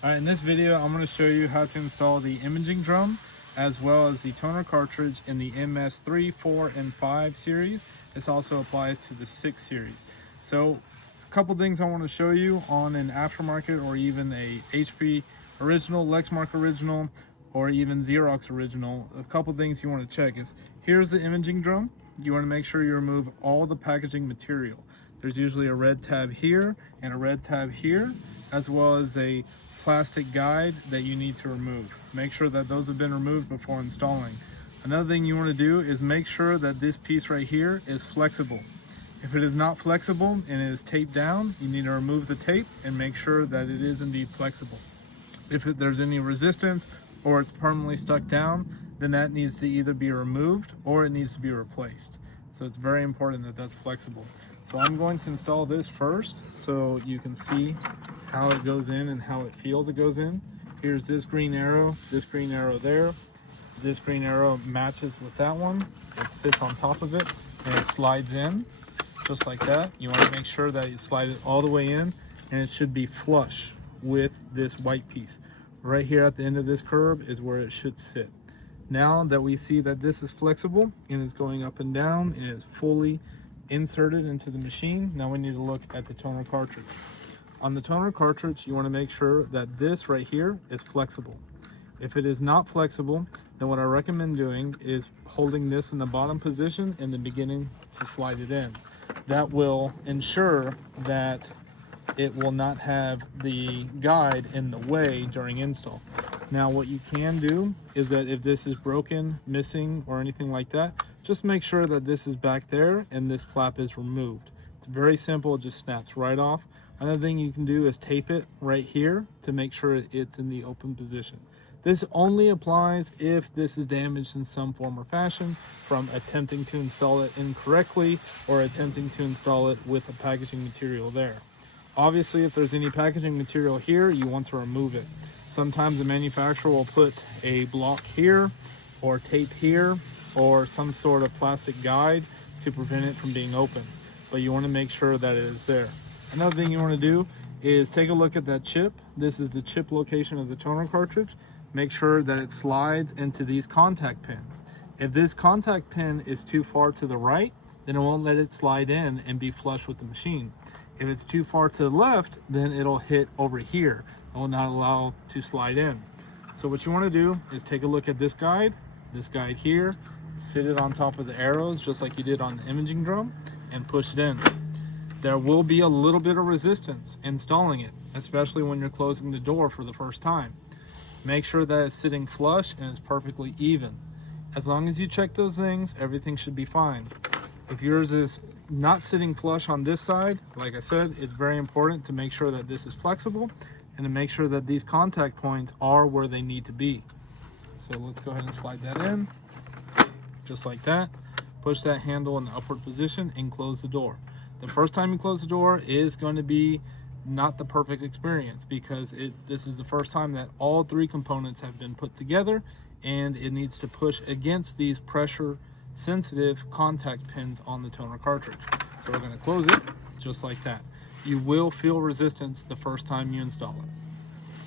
All right, in this video, I'm going to show you how to install the imaging drum as well as the toner cartridge in the MS3, 4, and 5 series. This also applies to the 6 series. So a couple things I want to show you on an aftermarket or even a HP original, Lexmark original, or even Xerox original. A couple things you want to check is, here's the imaging drum. You want to make sure you remove all the packaging material. There's usually a red tab here and a red tab here, as well as a plastic guide that you need to remove. Make sure that those have been removed before installing. Another thing you want to do is make sure that this piece right here is flexible. If it is not flexible and it is taped down, you need to remove the tape and make sure that it is indeed flexible. If there's any resistance or it's permanently stuck down, then that needs to either be removed or it needs to be replaced. So it's very important that that's flexible. So I'm going to install this first so you can see how it goes in and how it feels it goes in. Here's this green arrow there. This green arrow matches with that one. It sits on top of it and it slides in just like that. You want to make sure that you slide it all the way in, and it should be flush with this white piece. Right here at the end of this curve is where it should sit. Now that we see that this is flexible and is going up and down and is fully inserted into the machine, now we need to look at the toner cartridge. On the toner cartridge, you want to make sure that this right here is flexible. If it is not flexible, then what I recommend doing is holding this in the bottom position and then beginning to slide it in. That will ensure that it will not have the guide in the way during install. Now what you can do is that if this is broken, missing, or anything like that, just make sure that this is back there and this flap is removed. It's very simple, it just snaps right off. Another thing you can do is tape it right here to make sure it's in the open position. This only applies if this is damaged in some form or fashion from attempting to install it incorrectly or attempting to install it with the packaging material there. Obviously, if there's any packaging material here, you want to remove it. Sometimes the manufacturer will put a block here or tape here or some sort of plastic guide to prevent it from being open, but you want to make sure that it is there. Another thing you want to do is take a look at that chip. This is the chip location of the toner cartridge. Make sure that it slides into these contact pins. If this contact pin is too far to the right, then it won't let it slide in and be flush with the machine. If it's too far to the left, then it'll hit over here and will not allow to slide in. So what you want to do is take a look at this guide here, sit it on top of the arrows just like you did on the imaging drum, and push it in. There will be a little bit of resistance installing it, especially when you're closing the door for the first time. Make sure that it's sitting flush and it's perfectly even. As long as you check those things, everything should be fine. If yours is not sitting flush on this side, like I said, it's very important to make sure that this is flexible and to make sure that these contact points are where they need to be. So let's go ahead and slide that in, just like that. Push that handle in the upward position and close the door. The first time you close the door is going to be not the perfect experience because this is the first time that all three components have been put together and it needs to push against these pressure sensitive contact pins on the toner cartridge. So we're going to close it just like that. You will feel resistance the first time you install it.